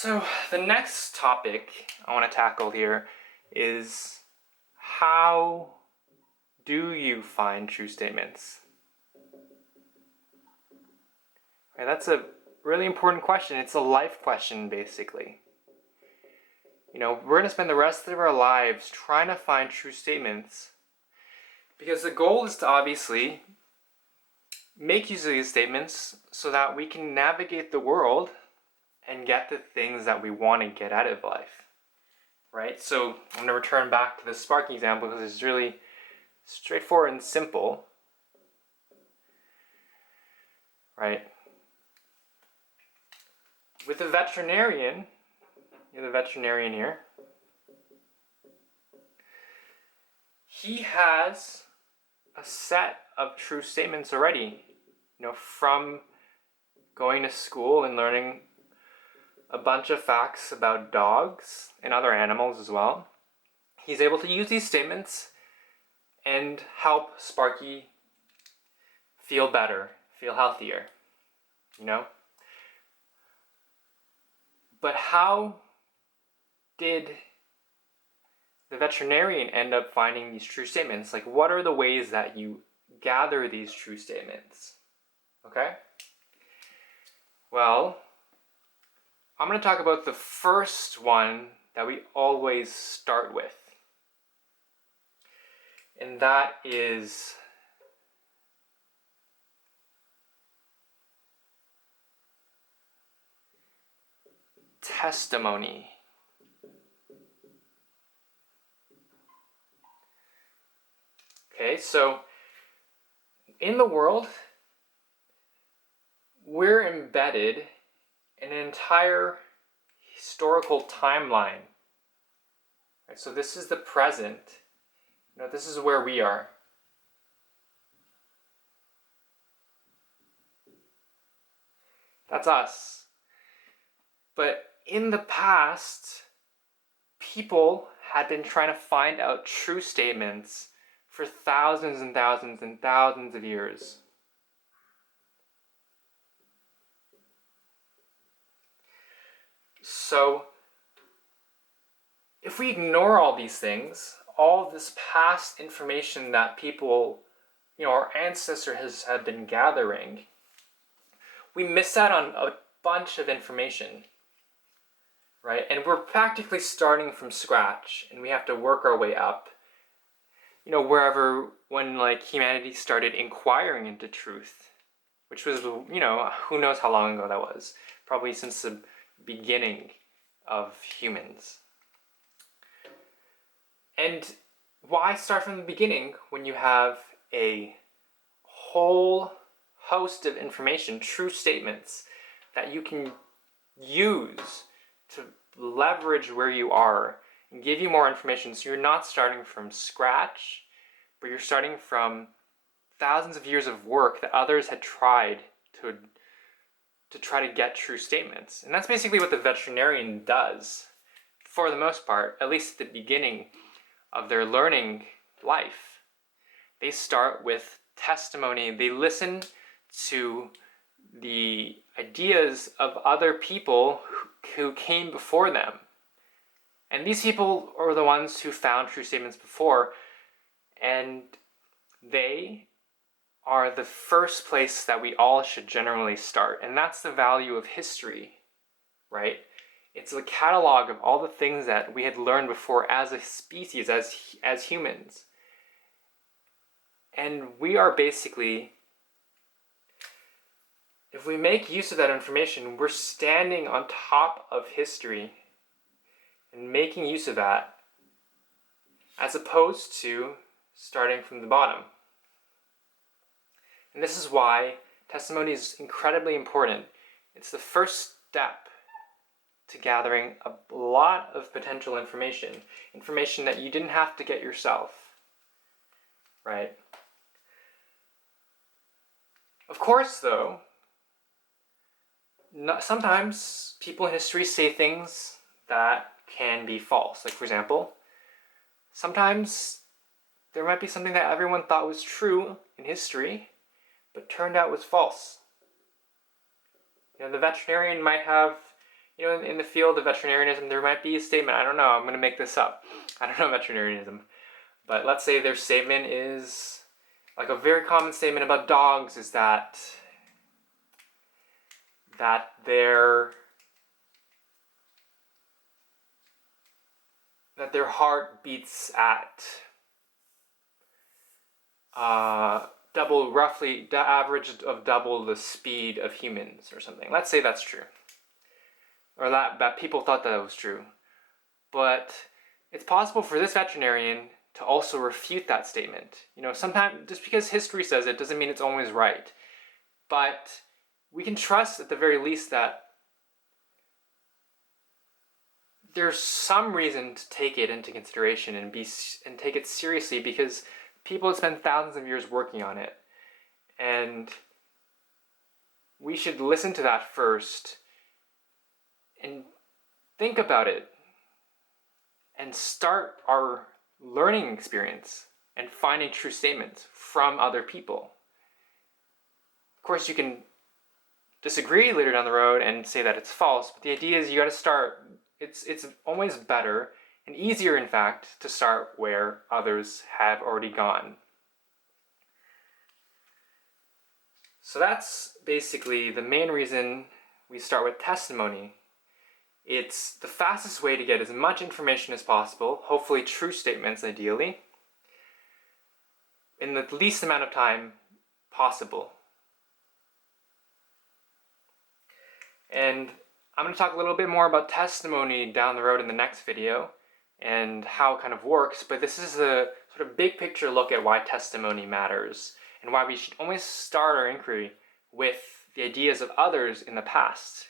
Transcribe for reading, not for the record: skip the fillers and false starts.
So the next topic I want to tackle here is how do you find true statements? Right, that's a really important question. It's a life question, basically. We're going to spend the rest of our lives trying to find true statements because the goal is to obviously make use of these statements so that we can navigate the world and get the things that we want to get out of life. Right? So I'm going to return back to the sparking example because it's really straightforward and simple. Right? With a veterinarian, you're the veterinarian here, he has a set of true statements already, from going to school and learning a bunch of facts about dogs and other animals as well. He's able to use these statements and help Sparky feel better, feel healthier, But how did the veterinarian end up finding these true statements? Like, what are the ways that you gather these true statements? Okay? Well, I'm going to talk about the first one that we always start with. And that is testimony. Okay, so in the world, we're embedded in an entire historical timeline. Right, so this is the present. This is where we are. That's us. But in the past, people had been trying to find out true statements for thousands and thousands and thousands of years. So, if we ignore all these things, all this past information that people, our ancestors had been gathering, we miss out on a bunch of information, right? And we're practically starting from scratch, and we have to work our way up. When humanity started inquiring into truth, which was, who knows how long ago that was. Probably since the beginning of humans. And why start from the beginning when you have a whole host of information, true statements, that you can use to leverage where you are and give you more information, so you're not starting from scratch, but you're starting from thousands of years of work that others had tried to try to get true statements. And that's basically what the veterinarian does, for the most part, at least at the beginning of their learning life. They start with testimony. They listen to the ideas of other people who came before them. And these people are the ones who found true statements before, and they are the first place that we all should generally start. And that's the value of history, right? It's a catalog of all the things that we had learned before as a species, as humans. And we are basically, if we make use of that information, we're standing on top of history and making use of that, as opposed to starting from the bottom. And this is why testimony is incredibly important. It's the first step to gathering a lot of potential information that you didn't have to get yourself, right? Of course, though, sometimes people in history say things that can be false. Like, for example, sometimes there might be something that everyone thought was true in history, but turned out was false. The veterinarian might have, in the field of veterinarianism, there might be a statement. I don't know. I'm going to make this up. I don't know veterinarianism, but let's say their statement is like a very common statement about dogs is that their heart beats at roughly the average of double the speed of humans or something. Let's say that's true, or that people thought that was true. But it's possible for this veterinarian to also refute that statement. Sometimes just because history says it doesn't mean it's always right. But we can trust at the very least that there's some reason to take it into consideration and take it seriously, because people have spent thousands of years working on it. And we should listen to that first and think about it and start our learning experience and finding true statements from other people. Of course, you can disagree later down the road and say that it's false, but the idea is you got to start. It's always better and easier, in fact, to start where others have already gone. So that's basically the main reason we start with testimony. It's the fastest way to get as much information as possible, hopefully true statements ideally, in the least amount of time possible. And I'm going to talk a little bit more about testimony down the road in the next video and how it kind of works, but this is a sort of big picture look at why testimony matters and why we should always start our inquiry with the ideas of others in the past.